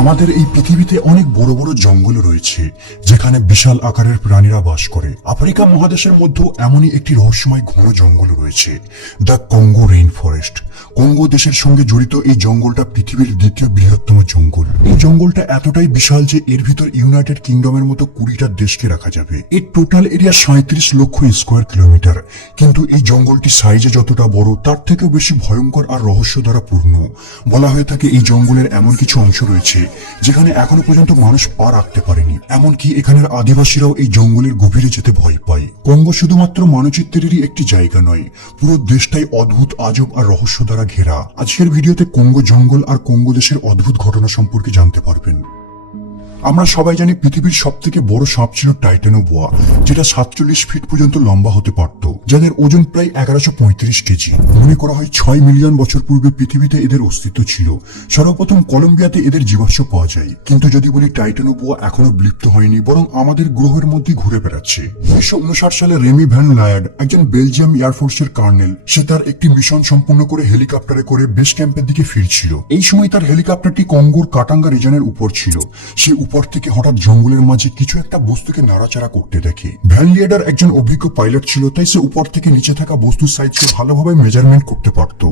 আমাদের এই পৃথিবীতে অনেক বড় বড় জঙ্গল রয়েছে যেখানে বিশাল আকারের প্রাণীরা বাস করে। আফ্রিকা মহাদেশের মধ্যে এমনই একটি রহস্যময় ঘন জঙ্গল রয়েছে, the Congo rain forest. Congo দেশের সঙ্গে জড়িত এই জঙ্গলটা পৃথিবীর দ্বিতীয় বৃহত্তম জঙ্গল। এই জঙ্গলটা এতটাই বিশাল যে এর ভিতর ইউনাইটেড কিংডমের মতো 20টা দেশকে রাখা যাবে। এর টোটাল এরিয়া 37 লক্ষ স্কোয়ার কিলোমিটার। কিন্তু এই জঙ্গলটি সাইজে যতটা বড় তার থেকেও বেশি ভয়ঙ্কর আর রহস্য দ্বারা পূর্ণ। বলা হয়ে থাকে এই জঙ্গলের এমন কিছু অংশ রয়েছে যেখানে এখনো পর্যন্ত মানুষ পা রাখতে পারেনি। এমনকি এখানের আদিবাসীরাও এই জঙ্গলের গভীরে যেতে ভয় পায়। কঙ্গো শুধুমাত্র মানচিত্রেরই একটি জায়গা নয়, পুরো দেশটাই অদ্ভুত, আজব আর রহস্য দ্বারা ঘেরা। আজকের ভিডিওতে কঙ্গো জঙ্গল আর কঙ্গো দেশের অদ্ভুত ঘটনা সম্পর্কে জানতে পারবেন। আমরা সবাই জানি পৃথিবীর সব থেকে বড় সাপ ছিল টাইটানোবোয়া, যেটা 47 ফিট পর্যন্ত লম্বা হতে পারত, যাদের ওজন প্রায় 1135 কেজি। মনে করা হয় 6 মিলিয়ন বছর পূর্বে পৃথিবীতে এদের অস্তিত্ব ছিল। সর্বপ্রথম কলম্বিয়াতে এদের জীবাশ্ম পাওয়া যায়। কিন্তু যদি বলি টাইটানোবোয়া এখনো বিলুপ্ত হয়নি, বরং আমাদের গ্রহের মধ্যে ঘুরে বেড়াচ্ছে। 1959 সালে রেমি ভ্যান লায়ার্ড, একজন বেলজিয়াম এয়ারফোর্সের কর্নেল, সে তার একটি মিশন সম্পূর্ণ করে হেলিকপ্টারে করে বেস ক্যাম্পের দিকে ফিরছিল। এই সময় তার হেলিকপ্টারটি কঙ্গোর কাটাঙ্গা রিজনের উপর ছিল। সে উপর থেকে হঠাৎ জঙ্গলের মাঝে কিছু একটা বস্তুকে নাড়াচাড়া করতে দেখে। ভ্যান লিয়েডার একজন অভিজ্ঞ পাইলট ছিল, তাই সে উপর থেকে নিচে থাকা বস্তুর সাইজকে ভালোভাবে মেজারমেন্ট করতে পারত।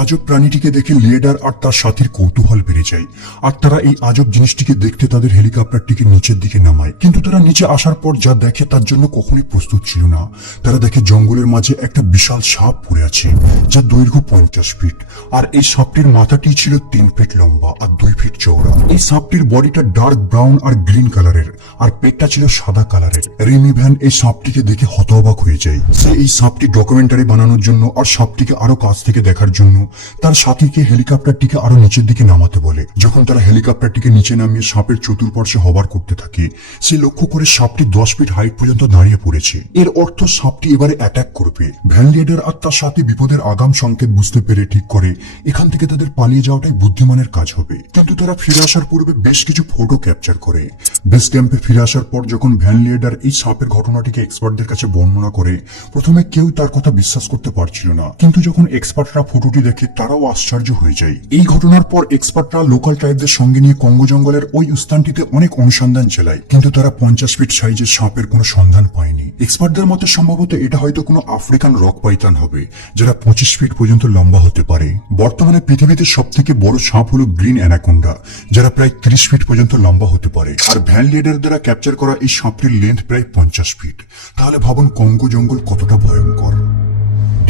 আজব প্রাণীটিকে দেখে লিয়েডার আর তার সাথীর কৌতূহল বেড়ে যায়, আর তারা এই আজব জিনিসটিকে দেখতে তাদের হেলিকপ্টারটিকে নিচের দিকে নামায়। কিন্তু তারা নিচে আসার পর যা দেখে তার জন্য কখনোই প্রস্তুত ছিল না। তারা দেখে জঙ্গলের মাঝে একটা বিশাল সাপ পড়ে আছে, যার দৈর্ঘ্য 50 ফিট, আর এই সাপটির মাথাটি ছিল 3 ফিট লম্বা আর 2 ফিট চওড়া। এই সাপটির বডিটা ডার্ক ব্রাউন আর গ্রিন কালারের, আর পেটটা ছিল সাদা কালারের। রেমি ভ্যান এই সাপটিকে দেখে হতবাক হয়ে যায়। সে এই সাপটি ডকুমেন্টারি বানানোর জন্য আর সাপটিকে আরো কাছ থেকে দেখার জন্য তার সাথীকে হেলিকপ্টারটিকে আরো নিচের দিকে নামাতে বলে। যখন তারা হেলিকপ্টারটিকে নিচে নামিয়ে সাপের চতুর্পার্শ্বে হবার করতে থাকে, সে লক্ষ্য করে সাপটি 10 ফিট হাইট পর্যন্ত দাঁড়িয়ে পড়েছে। এর অর্থ সাপটি এবারে অ্যাটাক করবে। ভ্যান লিয়েডার আর তার সাথে বিপদের আগাম সংকেত বুঝতে পেরে ঠিক করে এখান থেকে তাদের পালিয়ে যাওয়াটাই বুদ্ধিমানের কাজ হবে। কিন্তু তারা ফিরে আসার পূর্বে বেশ কিছু ফটো ক্যাপচার করে। বেস ক্যাম্পে ফিরে আসার পর যখন ভ্যান লিয়েডার এই সাপের ঘটনাটিকে এক্সপার্টদের কাছে বর্ণনা করে, প্রথমে কেউ তার কথা বিশ্বাস করতে পারছিল না। কিন্তু যখন এক্সপার্টরা ফটোটি দেখে তারাও আশ্চর্য হয়ে যায়। এই ঘটনার পর এক্সপার্টরা লোকাল ট্রাইবদের সঙ্গে নিয়ে কঙ্গো জঙ্গলের ওই স্থানটিতে অনেক অনুসন্ধান চালায়, কিন্তু তারা 50 ফিট সাইজের সাপের কোনো সন্ধান পায়নি। এক্সপার্টদের মতে সম্ভবত এটা হয়তো কোনো আফ্রিকান রক পাইথন হবে, যারা 25 ফিট পর্যন্ত লম্বা হতে পারে। বর্তমানে পৃথিবীতে সব থেকে বড় সাপ হলো গ্রিন অ্যানাকোন্ডা, যারা প্রায় 30 ফিট পর্যন্ত লম্বা হতে পারে। আর ভ্যান লিয়েডার দ্বারা ক্যাপচার করা এই সাপটির লেন্থ প্রায় 50 ফিট। তাহলে ভাবুন কঙ্গো জঙ্গল কতটা ভয়ঙ্কর।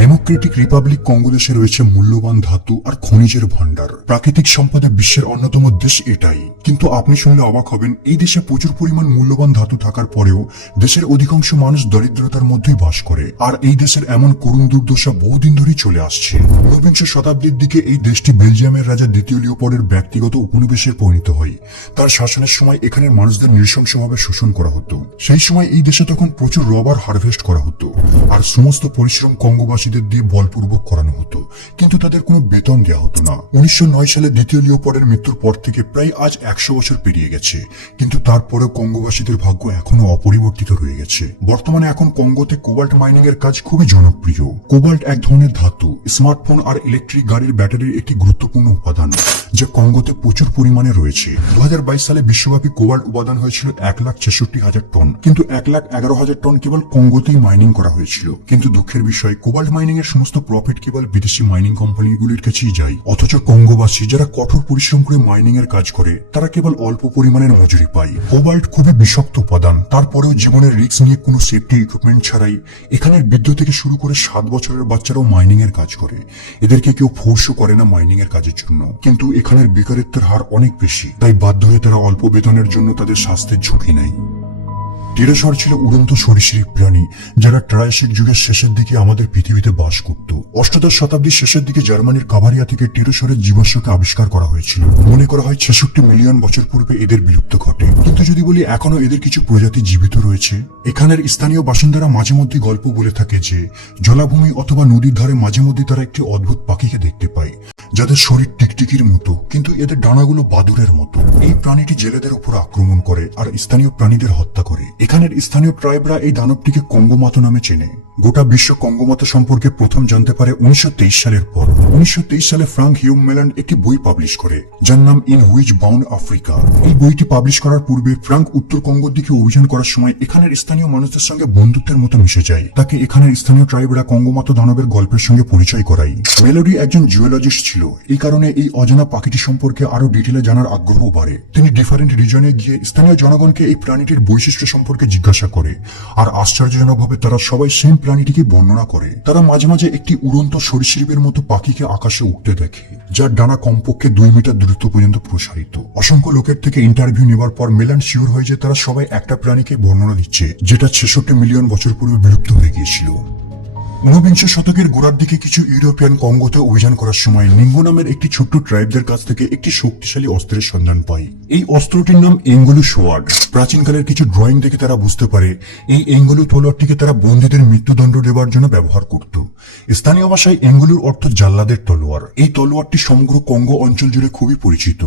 ডেমোক্রেটিক রিপাবলিক কঙ্গো দেশে রয়েছে মূল্যবান ধাতু আর খনিজের ভান্ডার। প্রাকৃতিক সম্পদে বিশ্বের অন্যতম দেশ এটাই। কিন্তু আপনি শুনলে অবাক হবেন, এই দেশে প্রচুর পরিমাণ মূল্যবান ধাতু থাকার পরেও দেশের অধিকাংশ মানুষ দরিদ্রতার মধ্যেই বাস করে। আর এই দেশের এমন করুণ দুর্দশা বহুদিন ধরেই চলে আসছে। ঊনবিংশ শতাব্দীর দিকে এই দেশটি বেলজিয়ামের রাজা দ্বিতীয় লিওপোল্ডের ব্যক্তিগত উপনিবেশে পরিণত হয়। তার শাসনের সময় এখানের মানুষদের নৃশংসভাবে শোষণ করা হতো। সেই সময় এই দেশে তখন প্রচুর রবার হারভেস্ট করা হতো, আর সমস্ত পরিশ্রম কঙ্গোবাসী দিয়ে বলপূর্বক করানো হতো, কিন্তু তাদের কোনো বেতন দেওয়া হতো না। 1909 সালে দ্বিতীয় লিওপোল্ডের মৃত্যুর পর থেকে প্রায় আজ 100 বছর পেরিয়ে গেছে, কিন্তু তারপরেও কঙ্গোবাসীদের ভাগ্য এখনো অপরিবর্তিত রয়ে গেছে। বর্তমানে এখন কঙ্গোতে কোবাল্ট মাইনিং এর কাজ খুবই জনপ্রিয়। কোবাল্ট এক ধরনের ধাতু, স্মার্টফোন আর ইলেকট্রিক গাড়ির ব্যাটারির একটি গুরুত্বপূর্ণ উপাদান, যা কঙ্গোতে প্রচুর পরিমাণে রয়েছে। 2022 সালে বিশ্বব্যাপী কোবাল্ট উপাদান হয়েছিল 1,66,000 টন, কিন্তু 1,11,000 টন কেবল কঙ্গোতেই মাইনিং করা হয়েছিল। কিন্তু দুঃখের বিষয়, কোবাল্ট মাইনিং এর সমস্ত প্রফিট কেবল বিদেশি মাইনিং কোম্পানিগুলির কাছেই যায়। অথচ কঙ্গোবাসী যারা কঠোর পরিশ্রম করে মাইনিং এর কাজ করে, তারা কেবল অল্প পরিমাণের মজুরি পায়। কোবাল্ট খুবই বিষাক্ত উপাদান, তারপরেও জীবনের রিস্ক নিয়ে কোনো সেফটি ইকুইপমেন্ট ছাড়াই এখানের বৃদ্ধ থেকে শুরু করে 7 বছরের বাচ্চারাও মাইনিং এর কাজ করে। এদেরকে কেউ ফোর্সও করে না মাইনিং এর কাজের জন্য। কিন্তু এখানের বেকারত্বের হার অনেক বেশি, তাই বাধ্য হয়ে তারা অল্প বেতনের জন্য তাদের স্বাস্থ্যের ঝুঁকি নেয়। টেরাসর ছিল উড়ন্ত সরীসৃপ প্রাণী, যারা ট্রায়াসিক যুগের শেষের দিকে আমাদের পৃথিবীতে বাস করত। 18 শতাব্দীর শেষের দিকে জার্মানির কাভারিয়া থেকে টেরাসরের জীবাশ্মকে আবিষ্কার করা হয়েছিল। মনে করা হয় 66 মিলিয়ন বছর পূর্বে এদের বিলুপ্ত ঘটে। কিন্তু যদি বলি এখনো এদের কিছু প্রজাতি জীবিত রয়েছে। এখানের স্থানীয় বাসিন্দারা মাঝে মধ্যে গল্প বলে থাকে যে জলাভূমি অথবা নদীর ধারে মাঝে মধ্যে তারা একটি অদ্ভুত পাখিকে দেখতে পায়, যাদের শরীর টিকটিকির মতো, কিন্তু এদের ডানাগুলো বাদুরের মতো। এই প্রাণীটি জেলেদের উপর আক্রমণ করে আর স্থানীয় প্রাণীদের হত্যা করে। এখানের স্থানীয় ট্রাইবরা এই দানবটিকে কঙ্গো মাতো নামে চেনে। গোটা বিশ্ব কঙ্গোমাতা সম্পর্কে প্রথম জানতে পারে 1923 সালের পর। 1923 সালে ফ্রাঙ্ক হিউম মেলান্ড একটি বই পাবলিশ করে যার নাম ইন হুইচ বাউন্ড আফ্রিকা। এই বইটি পাবলিশ করার পূর্বে ফ্রাঙ্ক উত্তর কঙ্গোর দিকে অভিযান করার সময় এখানের স্থানীয় মানুষদের সঙ্গে বন্ধুত্বের মতো মিশে যায়। তাকে এখানের স্থানীয় ট্রাইবরা কঙ্গোমাতা দানবের গল্পের সঙ্গে পরিচয় করায়। মেলোডি একজন জুওলজিস্ট ছিল, এই কারণে এই অজানা পাখিটি সম্পর্কে আরো ডিটেলে জানার আগ্রহ বাড়ে। তিনি ডিফারেন্ট রিজনে গিয়ে স্থানীয় জনগণকে এই প্রাণীটির বৈশিষ্ট্য সম্পর্কে জিজ্ঞাসা করে, আর আশ্চর্যজনকভাবে তারা সবাই সেম প্রাণীটিকে বর্ণনা করে। তারা মাঝে মাঝে একটি উড়ন্ত সরীসৃপের মতো পাখিকে আকাশে উঠতে দেখে, যার ডানা কমপক্ষে 2 মিটার দূরত্ব পর্যন্ত প্রসারিত। অসংখ্য লোকের থেকে ইন্টারভিউ নেবার পর মেলান শিওর হয়ে যে তারা সবাই একটা প্রাণীকে বর্ণনা দিচ্ছে যেটা 66 মিলিয়ন বছর পূর্বে বিলুপ্ত হয়ে গিয়েছিল। 19বিংশ শতকের গোড়ার দিকে কিছু ইউরোপিয়ান কঙ্গোতে অভিযান করার সময় নিঙ্গো নামের একটি ছোট্ট ট্রাইবদের কাছ থেকে একটি শক্তিশালী অস্ত্রের সন্ধান পায়। এই অস্ত্রটির নাম এঙ্গলু সোয়ার্ড। প্রাচীনকালের কিছু ড্রয়িং দেখে তারা বুঝতে পারে এই এঙ্গলু তলোয়ারটিকে তারা বন্দীদের মৃত্যুদণ্ড দেবার জন্য ব্যবহার করত। স্থানীয় ভাষায় এঙ্গলুর অর্থ জাল্লাদের তলোয়ার। এই তলোয়ারটি সমগ্র কঙ্গো অঞ্চল জুড়ে খুবই পরিচিত,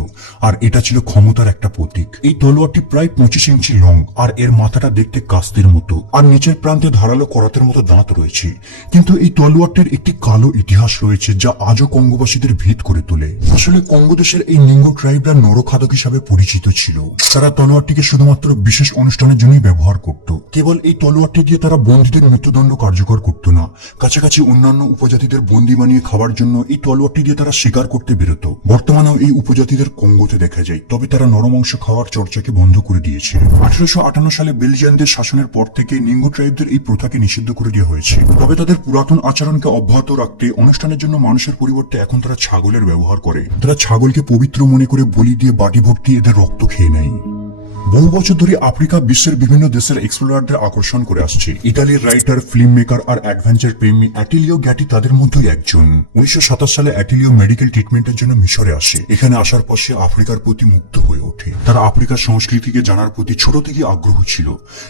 আর এটা ছিল ক্ষমতার একটা প্রতীক। এই তলোয়ারটি প্রায় 25 ইঞ্চি লং, আর এর মাথাটা দেখতে কাস্তের মতো, আর নিচের প্রান্তে ধারালো করাতের মতো দাঁত রয়েছে। কিন্তু এই তলোয়ারটির একটি কালো ইতিহাস রয়েছে যা আজও কঙ্গোবাসীদের ভীত করে তোলে। আসলে কঙ্গো দেশের এই নিঙ্গো ট্রাইবরা নরখাদক হিসাবে পরিচিত ছিল। তারা তলোয়ারটিকে শুধুমাত্র বিশেষ অনুষ্ঠানের জন্যই ব্যবহার করত। কেবল এই তলোয়ারটি দিয়ে তারা বন্দীদের মৃত্যুদণ্ড কার্যকর করত না, কাছাকাছি অন্যান্য উপজাতিদের বন্দী বানিয়ে খাওয়ার জন্য এই তলোয়ারটি দিয়ে তারা শিকার করতে বেরোত। বর্তমানেও এই উপজাতিদের কঙ্গোতে দেখা যায়, তবে তারা নরমাংস খাওয়ার চর্চাকে বন্ধ করে দিয়েছে। 1858 সালে বেলজিয়ানদের শাসনের পর থেকে নিঙ্গো ট্রাইবদের এই প্রথাকে নিষিদ্ধ করে দেওয়া হয়েছে। তবে তাদের পুরাতন আচরণকে অব্যাহত রাখতে অনুষ্ঠানের জন্য মানুষের পরিবর্তে এখন তারা ছাগলের ব্যবহার করে। তারা ছাগলকে পবিত্র মনে করে বলি দিয়ে বাটি ভর্তি এদের রক্ত খেয়ে নেয়। বহু বছর ধরে আফ্রিকা বিশ্বের বিভিন্ন দেশের এক্সপ্লোরারদের আকর্ষণ করে আসছে। ইতালির রাইটার, ফিল্ম মেকার আর অ্যাডভেঞ্চার প্রেমী অ্যাটিলিও গ্যাটি তাদের মধ্যেই একজন। 1927 সালে অ্যাটিলিও মেডিকেল ট্রিটমেন্টের জন্য মিশরে আসে। এখানে আসার পর সে আফ্রিকার প্রতি মুগ্ধ হয়ে ওঠে। তার আফ্রিকার সংস্কৃতিকে জানার প্রতি ছোট থেকে আগ্রহ ছিল।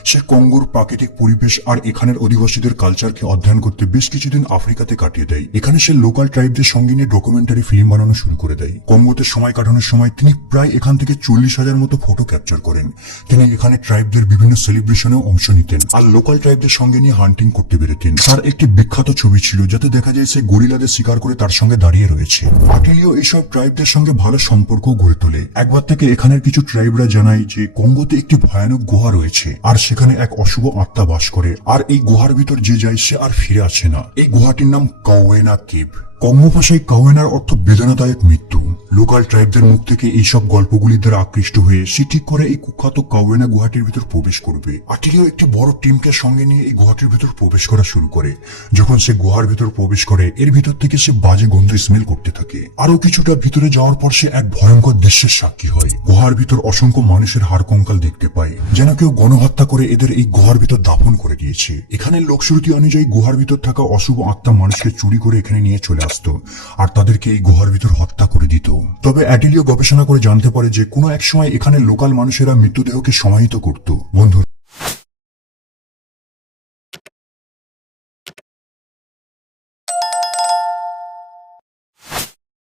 সে কঙ্গোর প্রাকৃতিক পরিবেশ আর এখানের অধিবাসীদের কালচারকে অধ্যয়ন করতে বেশ কিছুদিন আফ্রিকাতে কাটিয়ে দেয়। এখানে সে লোকাল ট্রাইবদের সঙ্গে নিয়ে ডকুমেন্টারি ফিল্ম বানানো শুরু করে দেয়। কঙ্গোতে সময় কাটানোর সময় তিনি প্রায় এখান থেকে 40,000 মতো ফটো ক্যাপচার করেন। তিনি এখানে ট্রাইবদের বিভিন্ন সেলিব্রেশনেও অংশ নিতেন আর লোকাল ট্রাইবদের সঙ্গে নিয়ে হান্টিং করতে বেরোতেন। তার একটি বিখ্যাত ছবি ছিল যাতে দেখা যায় সে গরিলাদের শিকার করে তার সঙ্গে দাঁড়িয়ে রয়েছে। আটিলিও এইসব ট্রাইবদের সঙ্গে ভালো সম্পর্ক গড়ে তোলে। একবার থেকে এখানের কিছু ট্রাইবরা জানায় যে কঙ্গোতে একটি ভয়ানক গুহা রয়েছে আর সেখানে এক অশুভ আত্মা বাস করে, আর এই গুহার ভিতর যে যায় সে আর ফিরে আসে না। এই গুহাটির নাম কাওয়েনা কেভ। কঙ্গো ভাষায় কাওয়েনার অর্থ বেদনাদায়ক মৃত্যু। লোকাল ট্রাইবদের মুখ থেকে এইসব গল্পগুলির দ্বারা আকৃষ্ট হয়ে সে ঠিক করে এই কুখ্যাত কাওয়েনা গুহাটির ভিতর প্রবেশ করবে। আটিলিও একটি বড় টিমকে সঙ্গে নিয়ে এই গুহাটির ভিতর প্রবেশ করা শুরু করে। যখন সে গুহার ভিতর প্রবেশ করে এর ভিতর থেকে সে বাজে গন্ধ স্মেল করতে থাকে। আরো কিছুটা ভিতরে যাওয়ার পর সে এক ভয়ঙ্কর দৃশ্যের সাক্ষী হয়। গুহার ভিতর অসংখ্য মানুষের হাড় কঙ্কাল দেখতে পায়, যেন কেউ গণহত্যা করে এদের এই গুহার ভিতর দাফন করে দিয়েছে। এখানে লোকশ্রুতি অনুযায়ী গুহার ভিতর থাকা অশুভ আত্মা মানুষকে চুরি করে এখানে নিয়ে চলে আসতো আর তাদেরকে এই গুহার ভিতর হত্যা করে দিত। তবে অ্যাটিলিও গবেষণা করে জানতে পারে যে কোনো এক সময় এখানে লোকাল মানুষেরা মৃতদেহকে সমাহিত করত। বন্ধু